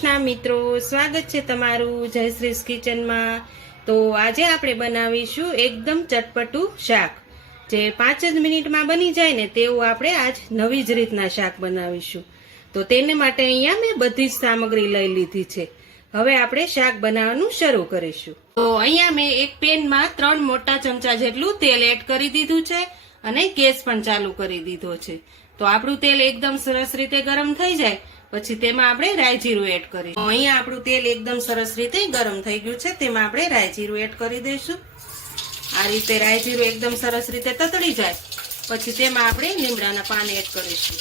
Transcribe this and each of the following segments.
કૃષ્ણ મિત્રો, સ્વાગત છે તમારું જયશ્રીસ કિચનમાં। તો આજે આપણે બનાવીશું એકદમ ચટપટું શાક, જે 5 જ મિનિટમાં બની જાય ને તેવું આપણે આજ નવી જ રીતના શાક બનાવીશું। તો તેને માટે અહીંયા મેં બધી જ સામગ્રી લઈ લીધી છે। હવે આપણે શાક બનાવવાનું શરૂ કરીશું। તો અહીંયા મેં એક પેનમાં 3 મોટા ચમચા જેટલું તેલ એડ કરી દીધું છે અને ગેસ પણ ચાલુ કરી દીધો છે। તો આપણું તેલ એકદમ સરસ રીતે ગરમ થઈ જાય પછી તેમાં આપણે રાઈ જીરું એડ કરીશું। અહીંયા આપણું તેલ એકદમ સરસ રીતે ગરમ થઈ ગયું છે, તેમાં આપણે રાઈ જીરું એડ કરી દઈશું। આ રીતે રાઈ જીરું એકદમ સરસ રીતે તતડી જાય પછી તેમાં આપણે લીમડાના પાન એડ કરીશું।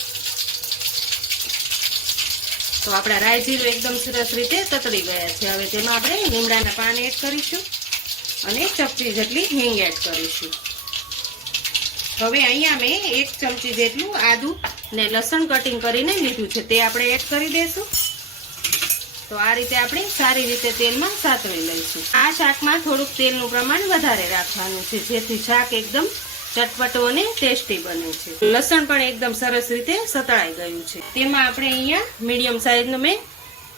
તો આપણા રાઈ જીરું એકદમ સરસ રીતે તતડી ગયા છે। હવે તેમાં આપણે લીમડાના પાન એડ કરીશું અને ચપટી જેટલી હિંગ એડ કરીશું। હવે અહીંયા મેં 1 ચમચી જેટલું આદુ ને લસણ કટિંગ કરીને લીધું છે, તે આપણે એડ કરી દઈશું। તો આ રીતે આપણે સારી રીતે તેલમાં સાતળી લઈશું। આ શાકમાં થોડુંક તેલનું પ્રમાણ વધારે રાખવાનું છે, જેથી શાક એકદમ ચટપટું અને ટેસ્ટી બને છે। લસણ પણ એકદમ સરસ રીતે સતળાઈ ગયું છે। તેમાં આપણે અહીંયા મીડિયમ સાઈઝનું મેં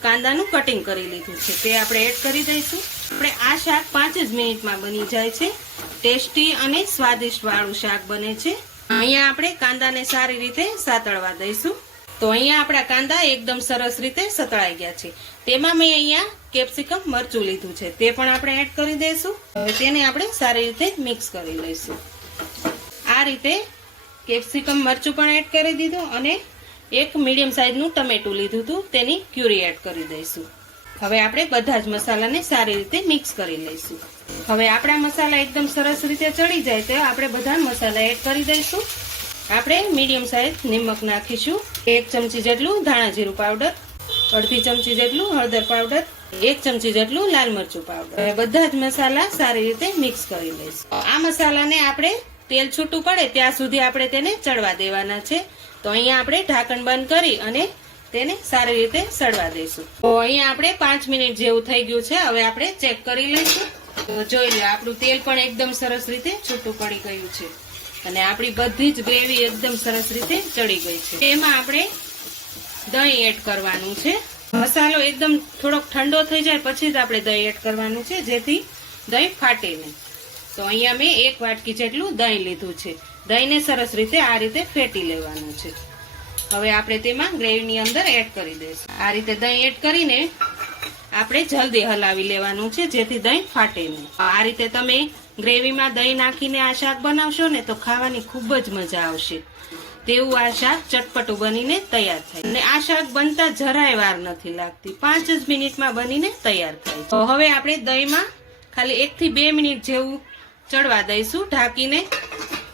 કાંદાનું કટિંગ કરી લીધું છે, તે આપણે એડ કરી દઈશું। આપણે આ શાક 5 જ મિનિટમાં બની જાય છે। ટેસ્ટી અને સ્વાદિષ્ટ વાળું શાક બને છે। અહીંયા આપણે કાંદાને સારી રીતે સાતળવા દઈશું। તો અહીંયા આપણા કાંદા એકદમ સરસ રીતે સતળાઈ ગયા છે। તેમાં મેં અહીંયા કેપ્સિકમ મરચું લીધું છે, તે પણ આપણે એડ કરી દઈશું। હવે તેને આપણે સારી રીતે મિક્સ કરી લઈશું। આ રીતે કેપ્સિકમ મરચું પણ એડ કરી દીધું અને એક મીડિયમ સાઈઝનું ટમેટું લીધું હતું, તેની ક્યુરી એડ કરી દઈશું। હવે આપણે બધા જ મસાલાને સારી રીતે મિક્સ કરી લઈશું। હવે આપણા મસાલા એકદમ સરસ રીતે ચડી જાય તો આપણે બધા મસાલા એડ કરી દઈશું। આપણે મીડિયમ સાઈઝ નિમક નાખીશું, 1 ચમચી જેટલું ધાણા જીરું પાવડર, અડધી ચમચી જેટલું હળદર પાવડર, 1 ચમચી જેટલું લાલ મરચું પાવડર। હવે બધા જ મસાલા સારી રીતે મિક્સ કરી લઈશું। આ મસાલાને આપણે તેલ છૂટું પડે ત્યાં સુધી આપણે તેને ચડવા દેવાના છે। તો અહીંયા આપણે ઢાંકણ બંધ કરી અને તેને સારી રીતે સળવા દઈશું। તો અહીંયા આપણે 5 મિનિટ જેવું થઈ ગયું છે। હવે આપણે ચેક કરી લઈશું। તો જોઈ લો, આપણું તેલ પણ એકદમ સરસ રીતે છૂટું પડી ગયું છે અને આપણી બધી જ ગ્રેવી એકદમ સરસ રીતે ચડી ગઈ છે। એમાં આપણે દહીં એડ કરવાનું છે। મસાલો એકદમ થોડોક ઠંડો થઈ જાય પછી જ આપણે દહીં એડ કરવાનું છે, જેથી દહીં ફાટે નહીં। તો અહીંયા મેં 1 વાટકી જેટલું દહીં લીધું છે। દહીંને સરસ રીતે આ રીતે ફેટી લેવાનું છે। હવે આપણે તેમાં ગ્રેવીની અંદર એડ કરી દઈશું। આ રીતે દહીં એડ કરીને આપણે જલ્દી હલાવી લેવાનું છે, જેથી દહીં ફાટે નહીં। આ રીતે તમે ગ્રેવીમાં દહીં નાખીને આ શાક બનાવશો ને તો ખાવાની ખૂબ જ મજા આવશે। તેવું આ શાક ચટપટું બનીને તૈયાર થાય અને આ શાક બનતા જરાય વાર નથી લાગતી, 5 જ મિનિટમાં બનીને તૈયાર થાય। તો હવે આપણે દહીંમાં ખાલી 1 થી 2 મિનિટ જેવું ચડવા દઈશું ઢાંકીને,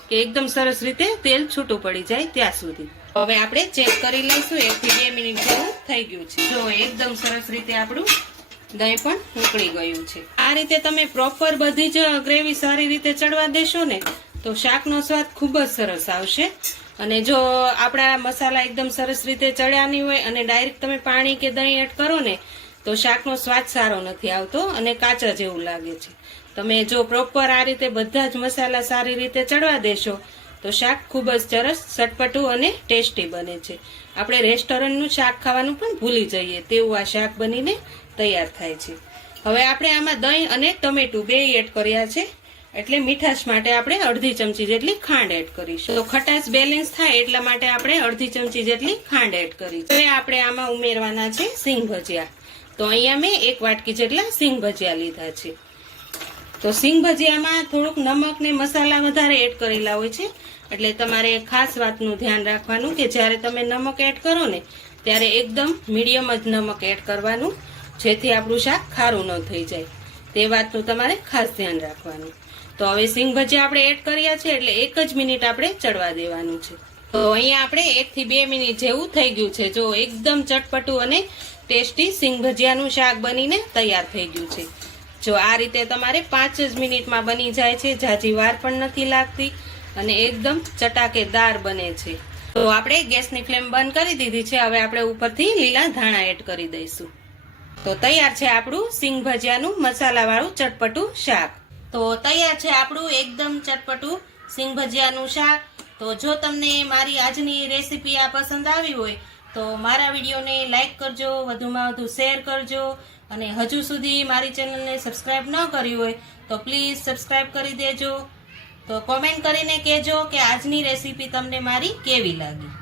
કે એકદમ સરસ રીતે તેલ છૂટું પડી જાય ત્યાં સુધી। હવે આપણે ચેક કરી લઈશું, 1 થી 2 મિનિટ જેવું થઈ ગયું છે। જો એકદમ સરસ રીતે આપણું દહીં પણ ઉકળી ગયું છે। આ રીતે તમે પ્રોપર બધી જ ગ્રેવી સારી રીતે ચડવા દેશો ને તો શાકનો સ્વાદ ખૂબ જ સરસ આવશે। અને જો આપણા મસાલા એકદમ સરસ રીતે ચડ્યા નહીં હોય અને ડાયરેક્ટ તમે પાણી કે દહીં એડ કરો ને તો શાકનો સ્વાદ સારો નથી આવતો અને કાચા જેવું લાગે છે। તમે જો પ્રોપર આ રીતે બધા જ મસાલા સારી રીતે ચડવા દેશો તો શાક ખૂબ જ સરસ ચટપટું અને ટેસ્ટી બને છે। આપણે રેસ્ટોરન્ટનું શાક ખાવાનું પણ ભૂલી જઈએ તેવું આ શાક બનીને તૈયાર થાય છે। હવે આપણે આમાં દહીં અને ટમેટું 2 એડ કર્યા છે, એટલે મીઠાશ માટે આપણે અડધી ચમચી જેટલી ખાંડ એડ કરીશું। તો ખટાશ બેલેન્સ થાય એટલા માટે આપણે અડધી ચમચી જેટલી ખાંડ એડ કરી છે। હવે આપણે આમાં ઉમેરવાના છે સિંગ ભજીયા। તો અહીંયા મેં 1 વાટકી જેટલા સિંગ ભજીયા લીધા છે। તો સિંગ ભજીયામાં થોડુંક નમક ને મસાલા વધારે એડ કરેલા હોય છે, એટલે તમારે ખાસ વાતનું ધ્યાન રાખવાનું કે જ્યારે તમે નમક એડ કરો ને ત્યારે એકદમ મીડિયમ જ નમક એડ કરવાનું, જેથી આપણું શાક ખારું ન થઈ જાય, તે વાતનું તમારે ખાસ ધ્યાન રાખવાનું। તો હવે સિંગ ભજીયા આપણે એડ કર્યા છે એટલે 1 જ મિનિટ આપણે ચડવા દેવાનું છે। તો અહીંયા આપણે 1 થી 2 મિનિટ જેવું થઈ ગયું છે। જો એકદમ ચટપટું અને ટેસ્ટી સિંગ ભજીયાનું શાક બનીને તૈયાર થઈ ગયું છે। જો આ રીતે તમારે 5 જ મિનિટમાં બની જાય છે, ઝાઝી વાર પણ નથી લાગતી અને એકદમ ચટાકેદાર બને છે। તો આપણે ગેસની ફ્લેમ બંધ કરી દીધી છે। હવે આપણે ઉપરથી લીલા ધાણા એડ કરી દઈશું। તો તૈયાર છે આપણું સિંગ ભજીયાનું મસાલાવાળું ચટપટું શાક। તો તૈયાર છે આપણું એકદમ ચટપટું સિંગ ભજીયાનું શાક। તો જો તમને મારી આજની રેસીપી આ પસંદ આવી હોય તો મારા વિડીયોને લાઈક કરજો, વધુમાં વધુ શેર કરજો, અને હજુ સુધી મારી ચેનલને સબસ્ક્રાઈબ ન કરી હોય તો પ્લીઝ સબસ્ક્રાઈબ કરી દેજો. તો કોમેન્ટ કરીને કહેજો કે આજની રેસીપી તમને મારી કેવી લાગી.